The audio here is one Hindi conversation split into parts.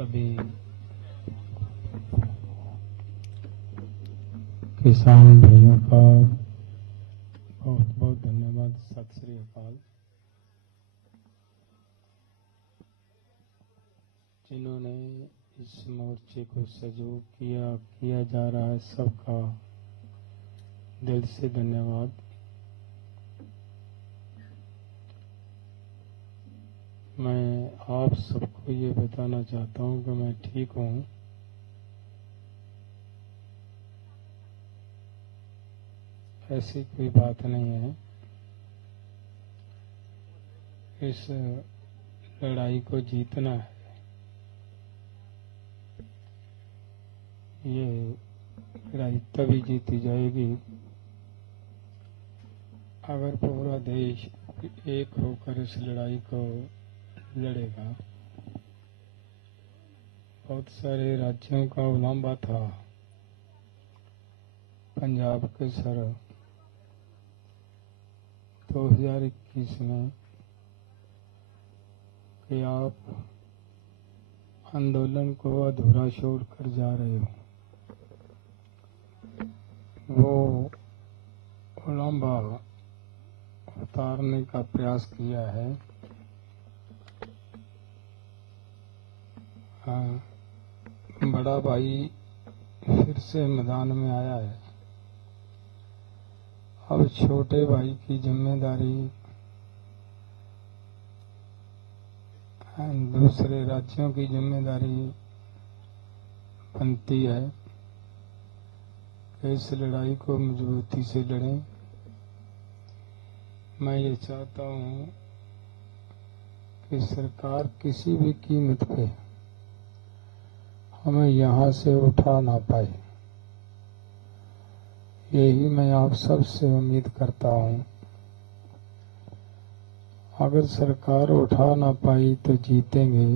सभी किसान भाइयों का बहुत बहुत धन्यवाद। सत श्री अकाल। जिन्होंने इस मोर्चे को सहयोग किया जा रहा है, सबका दिल से धन्यवाद। मैं आप सबको ये बताना चाहता हूँ कि मैं ठीक हूँ। ऐसी कोई बात नहीं है। इस लड़ाई को जीतना है। ये लड़ाई तभी जीती जाएगी अगर पूरा देश एक होकर इस लड़ाई को लड़ेगा। बहुत सारे राज्यों का उलांबा था पंजाब के सर 2021 में कि आप आंदोलन को अधूरा छोड़कर जा रहे हो। वो उलांबा उतारने का प्रयास किया है। बड़ा भाई फिर से मैदान में आया है। अब छोटे भाई की जिम्मेदारी दूसरे राज्यों की जिम्मेदारी बनती है कि इस लड़ाई को मजबूती से लड़ें। मैं ये चाहता हूँ कि सरकार किसी भी कीमत पे हमें यहाँ से उठा ना पाए। यही मैं आप सब से उम्मीद करता हूँ। अगर सरकार उठा ना पाई तो जीतेंगे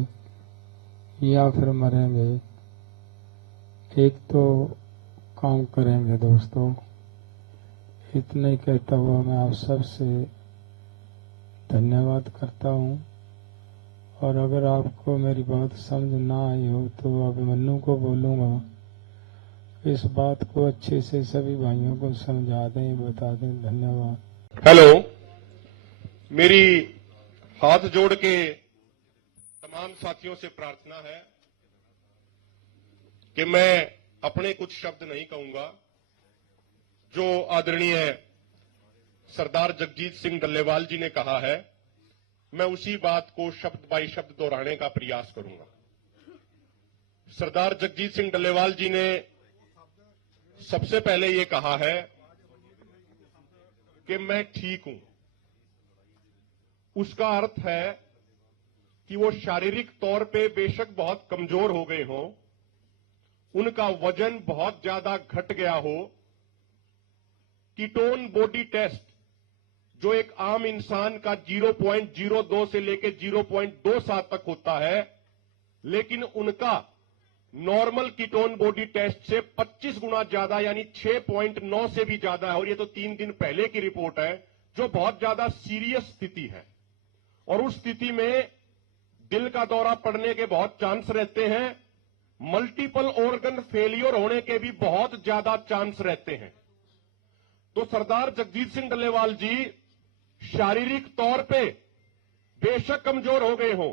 या फिर मरेंगे। एक तो काम करेंगे दोस्तों। इतना ही कहता हुआ मैं आप सब से धन्यवाद करता हूँ। और अगर आपको मेरी बात समझ ना आई हो तो अब मन्नू को बोलूँगा इस बात को अच्छे से सभी भाइयों को समझा दें, बता दें। धन्यवाद। हेलो, मेरी हाथ जोड़ के तमाम साथियों से प्रार्थना है कि मैं अपने कुछ शब्द नहीं कहूंगा। जो आदरणीय सरदार जगजीत सिंह डल्लेवाल जी ने कहा है, मैं उसी बात को शब्द बाई शब्द दोहराने का प्रयास करूंगा। सरदार जगजीत सिंह डल्लेवाल जी ने सबसे पहले ये कहा है कि मैं ठीक हूं। उसका अर्थ है कि वो शारीरिक तौर पे बेशक बहुत कमजोर हो गए हों, उनका वजन बहुत ज्यादा घट गया हो। कीटोन बॉडी टेस्ट जो एक आम इंसान का 0.02 से लेकर 0.27 तक होता है, लेकिन उनका नॉर्मल कीटोन बॉडी टेस्ट से 25 गुना ज्यादा यानी 6.9 से भी ज्यादा है। और ये तो 3 दिन पहले की रिपोर्ट है, जो बहुत ज्यादा सीरियस स्थिति है। और उस स्थिति में दिल का दौरा पड़ने के बहुत चांस रहते हैं। मल्टीपल ऑर्गन फेलियर होने के भी बहुत ज्यादा चांस रहते हैं। तो सरदार जगजीत सिंह डल्लेवाल जी शारीरिक तौर पे बेशक कमजोर हो गए हों।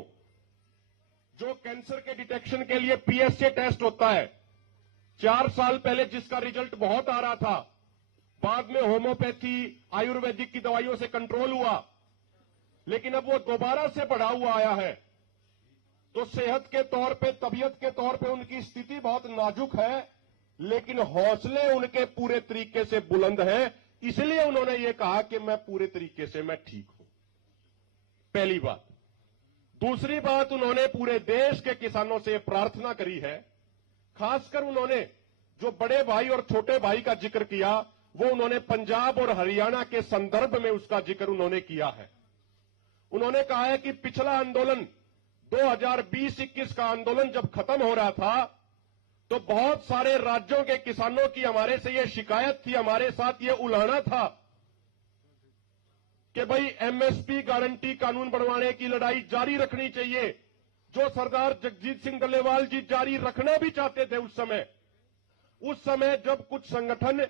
जो कैंसर के डिटेक्शन के लिए पीएसए टेस्ट होता है, 4 साल पहले जिसका रिजल्ट बहुत आ रहा था, बाद में होम्योपैथी आयुर्वेदिक की दवाइयों से कंट्रोल हुआ, लेकिन अब वो दोबारा से बढ़ा हुआ आया है। तो सेहत के तौर पे, तबीयत के तौर पे उनकी स्थिति बहुत नाजुक है, लेकिन हौसले उनके पूरे तरीके से बुलंद हैं। इसलिए उन्होंने ये कहा कि मैं पूरे तरीके से मैं ठीक हूं। पहली बात। दूसरी बात, उन्होंने पूरे देश के किसानों से प्रार्थना करी है। खासकर उन्होंने जो बड़े भाई और छोटे भाई का जिक्र किया, वो उन्होंने पंजाब और हरियाणा के संदर्भ में उसका जिक्र उन्होंने किया है। उन्होंने कहा है कि पिछला आंदोलन 2020-21 का आंदोलन जब खत्म हो रहा था, तो बहुत सारे राज्यों के किसानों की हमारे से ये शिकायत थी, हमारे साथ ये उलाहना था कि भाई एमएसपी गारंटी कानून बनवाने की लड़ाई जारी रखनी चाहिए। जो सरदार जगजीत सिंह डल्लेवाल जी जारी रखना भी चाहते थे उस समय जब कुछ संगठन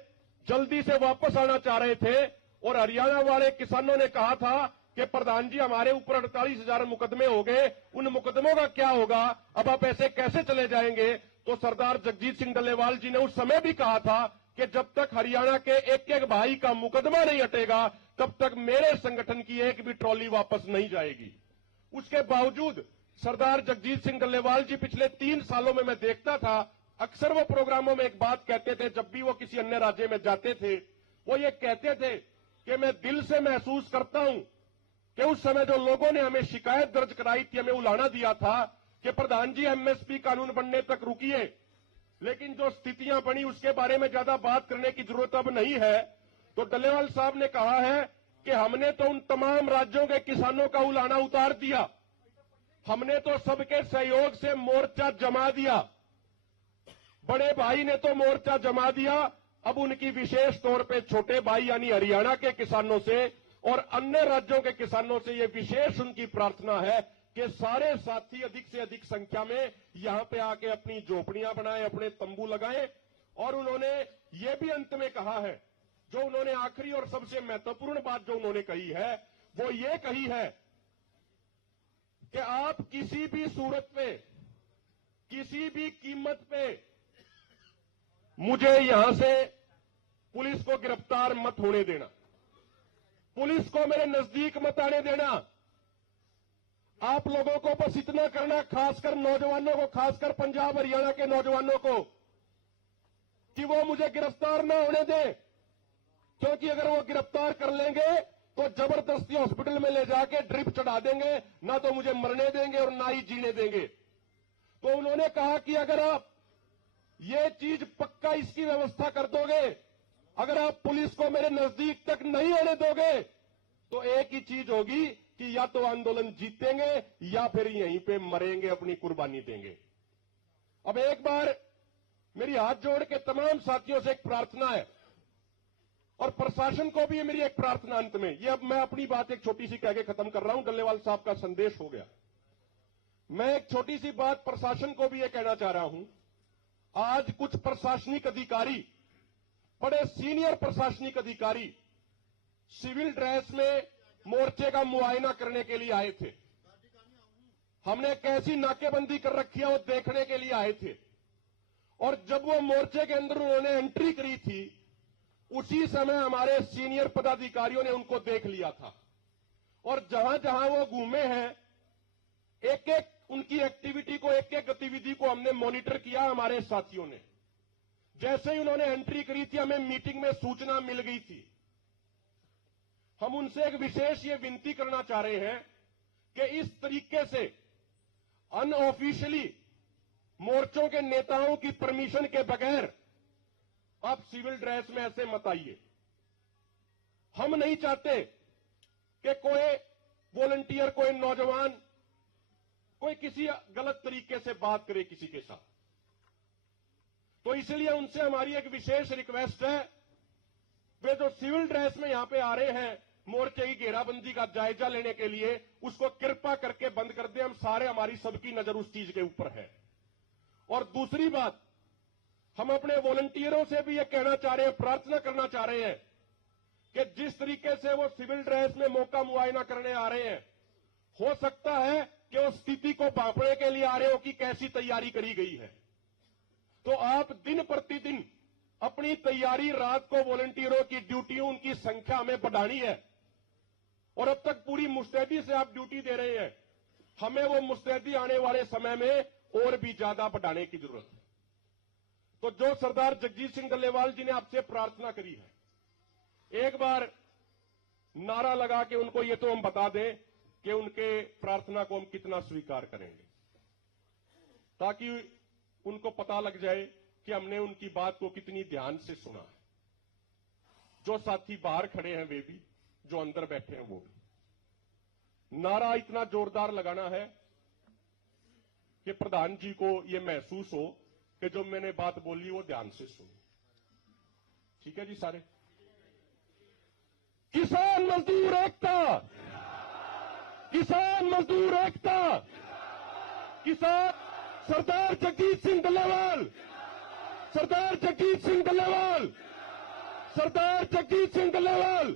जल्दी से वापस आना चाह रहे थे और हरियाणा वाले किसानों ने कहा था कि प्रधान जी हमारे ऊपर 48,000 मुकदमे हो गए, उन मुकदमों का क्या होगा, अब आप ऐसे कैसे चले जाएंगे। तो सरदार जगजीत सिंह डल्लेवाल जी ने उस समय भी कहा था कि जब तक हरियाणा के एक एक भाई का मुकदमा नहीं हटेगा तब तक मेरे संगठन की एक भी ट्रॉली वापस नहीं जाएगी। उसके बावजूद सरदार जगजीत सिंह डल्लेवाल जी पिछले 3 सालों में मैं देखता था, अक्सर वो प्रोग्रामों में एक बात कहते थे, जब भी वो किसी अन्य राज्य में जाते थे वो ये कहते थे कि मैं दिल से महसूस करता हूं कि उस समय जो लोगों ने हमें शिकायत दर्ज कराई थी, हमें उलाहना दिया था कि प्रधान जी एमएसपी कानून बनने तक रुकिए, लेकिन जो स्थितियां बनी उसके बारे में ज्यादा बात करने की जरूरत अब नहीं है। तो डल्लेवाल साहब ने कहा है कि हमने तो उन तमाम राज्यों के किसानों का उलाहना उतार दिया, हमने तो सबके सहयोग से मोर्चा जमा दिया, बड़े भाई ने तो मोर्चा जमा दिया, अब उनकी विशेष तौर पे छोटे भाई यानी हरियाणा के किसानों से और अन्य राज्यों के किसानों से ये विशेष उनकी प्रार्थना है कि सारे साथी अधिक से अधिक संख्या में यहां पे आके अपनी झोपड़ियां बनाएं, अपने तंबू लगाएं। और उन्होंने ये भी अंत में कहा है, जो उन्होंने आखिरी और सबसे महत्वपूर्ण बात जो उन्होंने कही है वो ये कही है कि आप किसी भी सूरत पे, किसी भी कीमत पे मुझे यहां से पुलिस को गिरफ्तार मत होने देना, पुलिस को मेरे नजदीक मत आने देना। आप लोगों को बस इतना करना, खासकर नौजवानों को, खासकर पंजाब हरियाणा के नौजवानों को, कि वो मुझे गिरफ्तार ना होने दें, क्योंकि अगर वो गिरफ्तार कर लेंगे तो जबरदस्ती हॉस्पिटल में ले जाके ड्रिप चढ़ा देंगे, ना तो मुझे मरने देंगे और ना ही जीने देंगे। तो उन्होंने कहा कि अगर आप ये चीज पक्का इसकी व्यवस्था कर दोगे, अगर आप पुलिस को मेरे नजदीक तक नहीं आने दोगे तो एक ही चीज होगी कि या तो आंदोलन जीतेंगे या फिर यहीं पे मरेंगे, अपनी कुर्बानी देंगे। अब एक बार मेरी हाथ जोड़ के तमाम साथियों से एक प्रार्थना है और प्रशासन को भी मेरी एक प्रार्थना अंत में, ये अब मैं अपनी बात एक छोटी सी कह के खत्म कर रहा हूं, डल्लेवाल साहब का संदेश हो गया। मैं एक छोटी सी बात प्रशासन को भी ये कहना चाह रहा हूं। आज कुछ प्रशासनिक अधिकारी, बड़े सीनियर प्रशासनिक अधिकारी सिविल ड्रेस में मोर्चे का मुआयना करने के लिए आए थे। हमने कैसी नाकेबंदी कर रखी है वो देखने के लिए आए थे, और जब वो मोर्चे के अंदर उन्होंने एंट्री करी थी उसी समय हमारे सीनियर पदाधिकारियों ने उनको देख लिया था, और जहां जहां वो घूमे हैं एक एक उनकी एक्टिविटी को, एक एक गतिविधि को हमने मॉनिटर किया। हमारे साथियों ने जैसे ही उन्होंने एंट्री करी थी हमें मीटिंग में सूचना मिल गई थी। हम उनसे एक विशेष ये विनती करना चाह रहे हैं कि इस तरीके से अनऑफिशियली मोर्चों के नेताओं की परमिशन के बगैर आप सिविल ड्रेस में ऐसे मत आइए। हम नहीं चाहते कि कोई वॉलंटियर, कोई नौजवान, कोई किसी गलत तरीके से बात करे किसी के साथ। तो इसलिए उनसे हमारी एक विशेष रिक्वेस्ट है, वे जो सिविल ड्रेस में यहां पे आ रहे हैं मोर्चे की घेराबंदी का जायजा लेने के लिए, उसको कृपा करके बंद कर दें। हम सारे, हमारी सबकी नजर उस चीज के ऊपर है। और दूसरी बात, हम अपने वॉलंटियरों से भी ये कहना चाह रहे हैं, प्रार्थना करना चाह रहे हैं कि जिस तरीके से वो सिविल ड्रेस में मौका मुआयना करने आ रहे हैं, हो सकता है कि वो स्थिति को भांपने के लिए आ रहे हो कि कैसी तैयारी करी गई है। तो आप दिन प्रतिदिन अपनी तैयारी, रात को वॉलंटियरों की ड्यूटियों, उनकी संख्या हमें बढ़ानी है, और अब तक पूरी मुस्तैदी से आप ड्यूटी दे रहे हैं, हमें वो मुस्तैदी आने वाले समय में और भी ज्यादा बढ़ाने की जरूरत है। तो जो सरदार जगजीत सिंह डल्लेवाल जी ने आपसे प्रार्थना करी है, एक बार नारा लगा के उनको ये तो हम बता दें कि उनके प्रार्थना को हम कितना स्वीकार करेंगे, ताकि उनको पता लग जाए कि हमने उनकी बात को कितनी ध्यान से सुना है। जो साथी बाहर खड़े हैं वे भी, जो अंदर बैठे हैं वो भी। नारा इतना जोरदार लगाना है कि प्रधान जी को यह महसूस हो कि जो मैंने बात बोली वो ध्यान से सुनी। ठीक है जी सारे? किसान मजदूर एकता, किसान मजदूर एकता, किसान सरदार जगजीत सिंह डल्लेवाल, सरदार जगजीत सिंह डल्लेवाल, सरदार जगजीत सिंह डल्लेवाल।